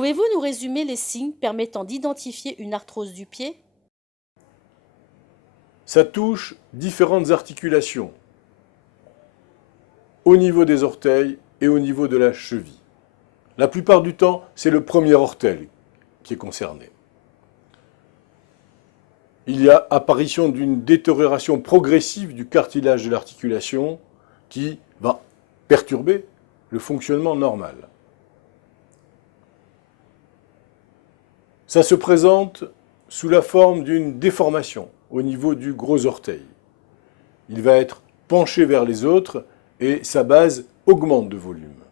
Pouvez-vous nous résumer les signes permettant d'identifier une arthrose du pied? Ça touche différentes articulations, au niveau des orteils et au niveau de la cheville. La plupart du temps, c'est le premier orteil qui est concerné. Il y a apparition d'une détérioration progressive du cartilage de l'articulation qui va perturber le fonctionnement normal. Ça se présente sous la forme d'une déformation au niveau du gros orteil. Il va être penché vers les autres et sa base augmente de volume.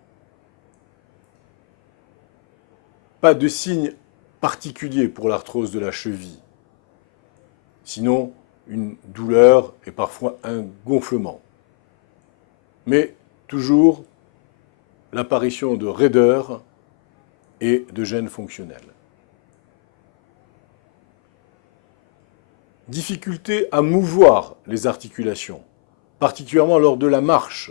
Pas de signe particulier pour l'arthrose de la cheville. Sinon, une douleur et parfois un gonflement. Mais toujours l'apparition de raideur et de gêne fonctionnelle. Difficulté à mouvoir les articulations, particulièrement lors de la marche,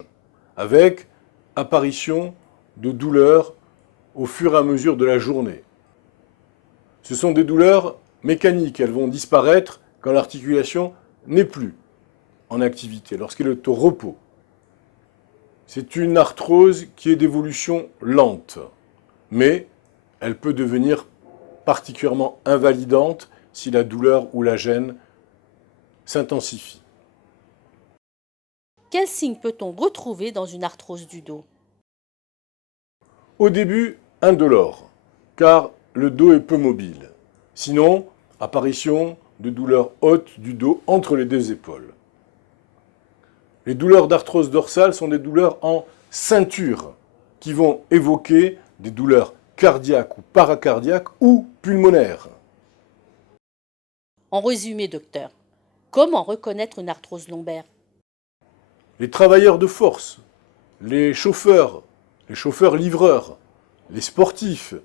avec apparition de douleurs au fur et à mesure de la journée. Ce sont des douleurs mécaniques, elles vont disparaître quand l'articulation n'est plus en activité, lorsqu'elle est au repos. C'est une arthrose qui est d'évolution lente, mais elle peut devenir particulièrement invalidante si la douleur ou la gêne s'intensifie. Quels signes peut-on retrouver dans une arthrose du dos? Au début, indolore, car le dos est peu mobile. Sinon, apparition de douleurs hautes du dos entre les deux épaules. Les douleurs d'arthrose dorsale sont des douleurs en ceinture qui vont évoquer des douleurs cardiaques ou paracardiaques ou pulmonaires. En résumé, docteur, comment reconnaître une arthrose lombaire? Les travailleurs de force, les chauffeurs-livreurs, les sportifs,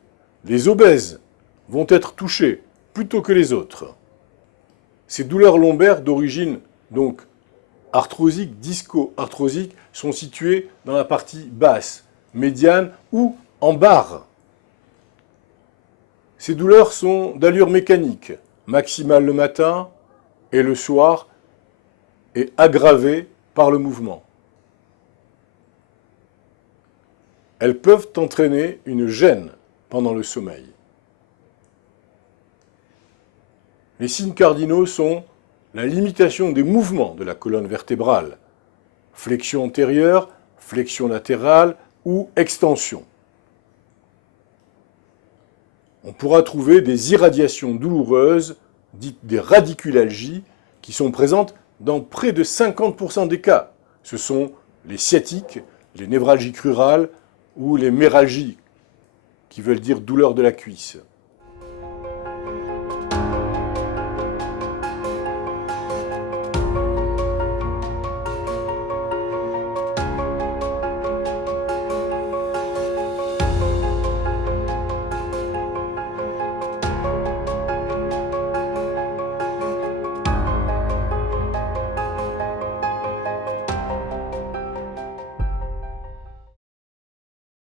les obèses vont être touchés plutôt que les autres. Ces douleurs lombaires d'origine donc arthrosique, disco-arthrosique, sont situées dans la partie basse, médiane ou en barre. Ces douleurs sont d'allure mécanique, maximale le matin et le soir, et aggravées par le mouvement. Elles peuvent entraîner une gêne pendant le sommeil. Les signes cardinaux sont la limitation des mouvements de la colonne vertébrale, flexion antérieure, flexion latérale ou extension. On pourra trouver des irradiations douloureuses, dites des radiculalgies, qui sont présentes dans près de 50% des cas. Ce sont les sciatiques, les névralgies crurales ou les méralgies, qui veulent dire douleur de la cuisse.